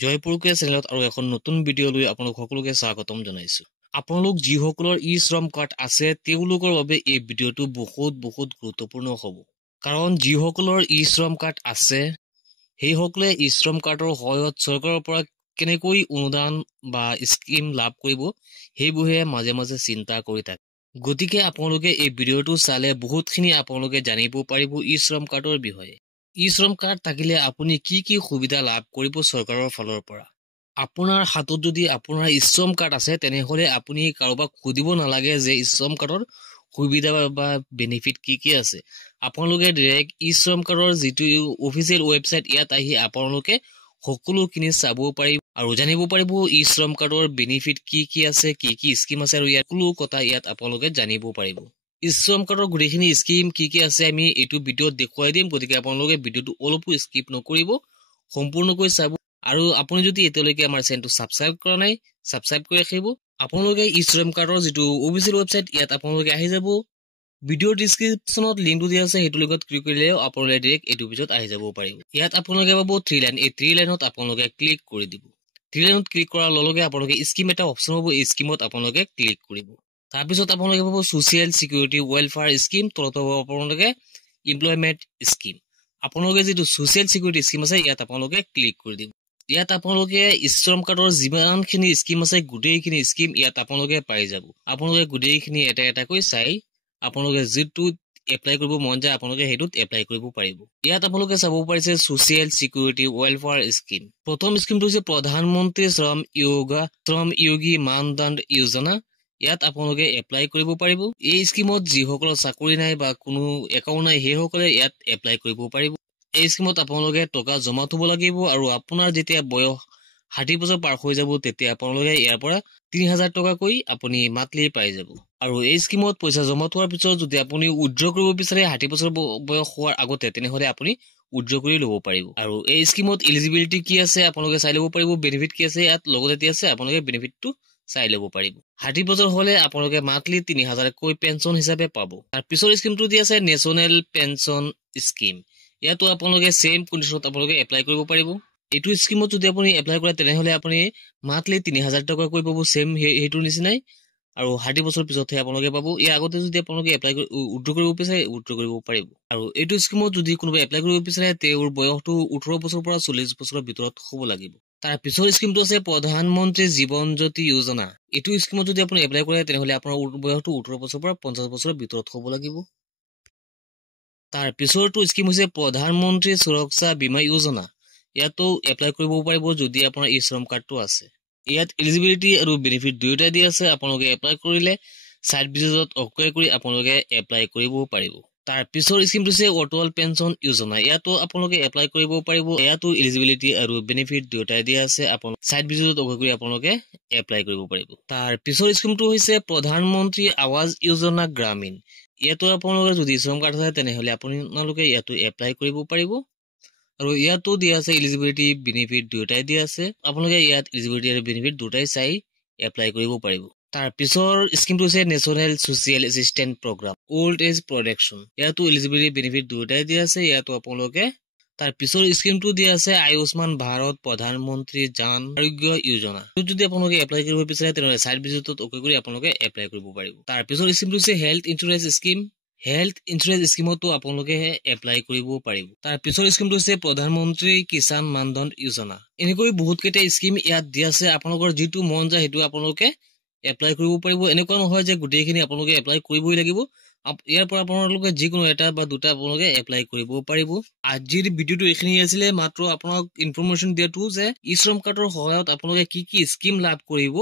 জয়পুৰকে চেনেলত আৰু এখন নতুন ভিডিঅ' লৈ আপোনালোক সকলোকে স্বাগতম জনাইছো। আপোনালোক যিসকলৰ ই শ্ৰম কাৰ্ড আছে তেওঁলোকৰ বাবে এই ভিডিঅ'টো বহুত গুৰুত্বপূৰ্ণ হ'ব। কাৰণ যিসকলৰ ই শ্ৰম কাৰ্ড আছে সেইসকলে ই শ্ৰম কাৰ্ডৰ সহায়ত চৰকাৰৰ পৰা কেনেকৈ অনুদান বা স্কিম লাভ কৰিব সেইবোৰে মাজে মাজে চিন্তা কৰি থাকে। গতিকে আপোনালোকে এই ভিডিঅ'টো চালে বহুতখিনি আপোনালোকে জানিব পাৰিব ই শ্ৰম কাৰ্ডৰ বিষয়ে। ই শ্ৰম কাৰ্ড থাকিলে আপুনি কি সুবিধা লাভ কৰিব চৰকাৰৰ ফালৰ পৰা। আপোনাৰ হাতত যদি আপোনাৰ ই শ্ৰম কাৰ্ড আছে তেনেহলে আপুনি কাৰোবাক সুধিব নালাগে যে ই শ্ৰম কাৰ্ডৰ সুবিধা বা বেনিফিট কি আছে। আপোনালোকে ডাইৰেক্ট ই শ্ৰম কাৰ্ডৰ যিটো অফিচিয়েল ৱেবছাইট ইয়াত আহি আপোনালোকে সকলোখিনি চাব পাৰিব আৰু জানিব পাৰিব ই শ্ৰম কাৰ্ডৰ বেনিফিট কি আছে, কি স্কিম আছে আৰু ইয়াত সকলো কথা ইয়াত আপোনালোকে জানিব পাৰিব। ই শ্ৰম কাৰ্ডৰ গোটেইখিনি স্কিম কি আছে আমি এইটো ভিডিঅ'ত দেখুৱাই দিম। গতিকে আপোনালোকে ভিডিঅ'টো অলপো স্কিপ নকৰিব, সম্পূৰ্ণকৈ চাব। আৰু আপুনি যদি এতিয়ালৈকে আমাৰ চেনেলটো ছাবস্ক্ৰাইব কৰা নাই ছাবস্ক্ৰাইব কৰি ৰাখিব। আপোনালোকে ই শ্ৰম কাৰ্ডৰ যিটো অফিচিয়েল ৱেবছাইট ইয়াত আপোনালোকে আহি যাব। ভিডিঅ'ৰ ডিছক্ৰিপশ্যনত লিংকটো দিয়া আছে, সেইটো লিংকত ক্লিক কৰিলে আপোনালোকে ডাইৰেক্ট এইটো পেজত আহি যাব পাৰিব। ইয়াত আপোনালোকে পাব 3 লাইন, এই 3 লাইনত আপোনালোকে ক্লিক কৰি দিব। 3 লাইনত ক্লিক কৰাৰ লগে আপোনালোকে স্কিম এটা অপশ্যন হ'ব, এই স্কিমত আপোনালোকে ক্লিক কৰিব। তাৰপিছত আপোনালোকে পাব ছ'চিয়েল চিকিউৰিটি ৱেলফেয়াৰ স্কিম, তলত পাব আপোনালোকে এমপ্লয়মেণ্ট স্কিম। আপোনালোকে যিটো ছ'চিয়েল চিকিউৰিটি স্কিম আছে ইয়াত আপোনালোকে ক্লিক কৰি দিব। ইয়াত আপোনালোকে ই শ্ৰম কাৰ্ডৰ যিমানখিনি স্কিম আছে গোটেইখিনি স্কিম ইয়াত আপোনালোকে পাই যাব। আপোনালোকে গোটেইখিনি এটাকৈ চাই আপোনালোকে যিটো এপ্লাই কৰিব মন যায় আপোনালোকে সেইটোত এপ্লাই কৰিব পাৰিব। ইয়াত আপোনালোকে চাব পাৰিছে ছ'চিয়েল চিকিউৰিটি ৱেলফেয়াৰ স্কিম। প্ৰথম স্কিমটো হৈছে প্ৰধানমন্ত্ৰী শ্ৰম যোগী মানধন যোজনা। ইয়াত আপোনালোকে এপ্লাই কৰিব পাৰিব। এই স্কিমত যিসকলৰ চাকৰি নাই বা কোনো একাউণ্ট নাই সেইসকলে ইয়াত এপ্লাই কৰিব পাৰিব। এই স্কিমত আপোনালোকে টকা জমা থব লাগিব আৰু আপোনাৰ যেতিয়া বয়স 60 বছৰ পাৰ হৈ যাব তেতিয়া আপোনালোকে ইয়াৰ পৰা 3000 টকাকৈ আপুনি মান্থলি পাই যাব। আৰু এই স্কিমত পইচা জমা থোৱাৰ পিছত যদি আপুনি উইথড্ৰ কৰিব বিচাৰে 60 বছৰ বয়স হোৱাৰ আগতে তেনেহলে আপুনি উইথড্ৰ কৰি ল'ব পাৰিব। আৰু এই স্কিমত এলিজিবিলিটি কি আছে আপোনালোকে চাই ল'ব পাৰিব, বেনিফিট কি আছে ইয়াত লগতে দিয়া আছে, আপোনালোকে বেনিফিটটো চাই ল'ব পাৰিব। 60 বছৰ হলে আপোনালোকে মান্থলি 3000কৈ পেঞ্চন হিচাপে পাব। তাৰ পিছৰ স্কিমটো দিয়া আছে নেশ্যনেল পেঞ্চন স্কিম। ইয়াতো আপোনালোকে সেম কণ্ডিশ্যনত আপোনালোকে এপ্লাই কৰিব পাৰিব। এইটো স্কিমত যদি আপুনি এপ্লাই কৰে তেনেহলে আপুনি মান্থলি 3000 টকাকৈ পাব, সেম সেইটোৰ নিচিনাই। আৰু 60 বছৰ পিছতহে আপোনালোকে পাব। ইয়াৰ আগতে যদি আপোনালোকে এপ্লাই উইথড্ৰ কৰিব বিচাৰে উইথড্ৰ কৰিব পাৰিব। আৰু এইটো স্কিমত যদি কোনোবা এপ্লাই কৰিব বিচাৰে তেওঁৰ বয়সটো 18 বছৰৰ পৰা 40 বছৰৰ ভিতৰত হ'ব লাগিব। তাৰ পিছৰ স্কিমটো আছে প্ৰধানমন্ত্ৰী জীৱন জ্যোতি যোজনা। এইটো স্কিমত যদি আপুনি এপ্লাই কৰে তেনেহলে আপোনাৰ বয়সটো 18 বছৰৰ পৰা 50 বছৰৰ ভিতৰত হ'ব লাগিব। তাৰ পিছৰটো স্কিম হৈছে প্ৰধানমন্ত্ৰী সুৰক্ষা বীমা যোজনা। ইয়াতো এপ্লাই কৰিব পাৰিব যদি আপোনাৰ ই শ্ৰম কাৰ্ডটো আছে। ইয়াত এলিজিবিলিটি আৰু বেনিফিট দুয়োটাই দি আছে। আপোনালোকে এপ্লাই কৰিলে সাইট ভিজিটত অকে কৰি আপোনালোকে এপ্লাই কৰিব পাৰিব। তাৰ পিছৰ স্কিমটো হৈছে অটল পেঞ্চন যোজনা। ইয়াতো আপোনালোকে এপ্লাই কৰিব পাৰিব। ইয়াতো এলিজিবিলিটি আৰু বেনিফিট দুয়োটাই দিয়া আছে। আপোনালোকে সাইট ভিজিটত অকে কৰি আপোনালোকে এপ্লাই কৰিব পাৰিব। তাৰ পিছৰ স্কিমটো হৈছে প্ৰধানমন্ত্ৰী আৱাস যোজনা গ্ৰামীণ। ইয়াতো আপোনালোকে যদি শ্ৰম কাৰ্ড আছে তেনেহলে আপোনালোকে ইয়াতো এপ্লাই কৰিব পাৰিব। আৰু ইয়াতো দিয়া আছে এলিজিবিলিটি বেনিফিট দুয়োটাই দিয়া আছে। আপোনালোকে ইয়াত এলিজিবিলিটি আৰু বেনিফিট দুয়োটাই চাই এপ্লাই কৰিব পাৰিব। তাৰ পিছৰ স্কিমটো হৈছে national social assistance programme old age protection. ইয়াতো এলিজিবিলিটি বেনিফিট দুয়োটাই দিয়া আছে। ইয়াতো আপোনালোকে তাৰ পিছৰ স্কিমটো দিয়া আছে আয়ুষ্মান ভাৰত প্ৰধানমন্ত্ৰী জন আৰোগ্য যোজনা। যদি আপোনালোকে এপ্লাই কৰিব বিচাৰে তেনেহলে সাইট ভিজিটত অকে কৰি আপোনালোকে এপ্লাই কৰিব পাৰিব। তাৰ পিছৰ স্কিমটো হৈছে health insurance scheme. Health insurance স্কিমতো আপোনালোকে এপ্লাই কৰিব পাৰিব। তাৰ পিছৰ স্কিমটো হৈছে প্ৰধানমন্ত্ৰী কিষাণ মানধন যোজনা। এনেকৈ বহুত কেইটা স্কিম ইয়াত দিয়া আছে। আপোনালোকৰ যিটো মন যায় সেইটো আপোনালোকে এপ্লাই কৰিব পাৰিব। এনেকুৱা নহয় যে গোটেইখিনি আপোনালোকে এপ্লাই কৰিবই লাগিব। ইয়াৰ পৰা আপোনালোকে যিকোনো এটা বা দুটা আপোনালোকে এপ্লাই কৰিব পাৰিব। আজিৰ ভিডিঅ'টো এইখিনি আছিলে, মাত্ৰ আপোনাক ইনফৰমেশ্যন দিয়াটো যে ই শ্ৰম কাৰ্ডৰ সহায়ত আপোনালোকে কি স্কিম লাভ কৰিব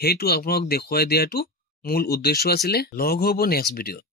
সেইটো আপোনাক দেখুৱাই দিয়াটো মূল উদ্দেশ্য আছিলে। লগ হ'ব নেক্সট ভিডিঅ'ত।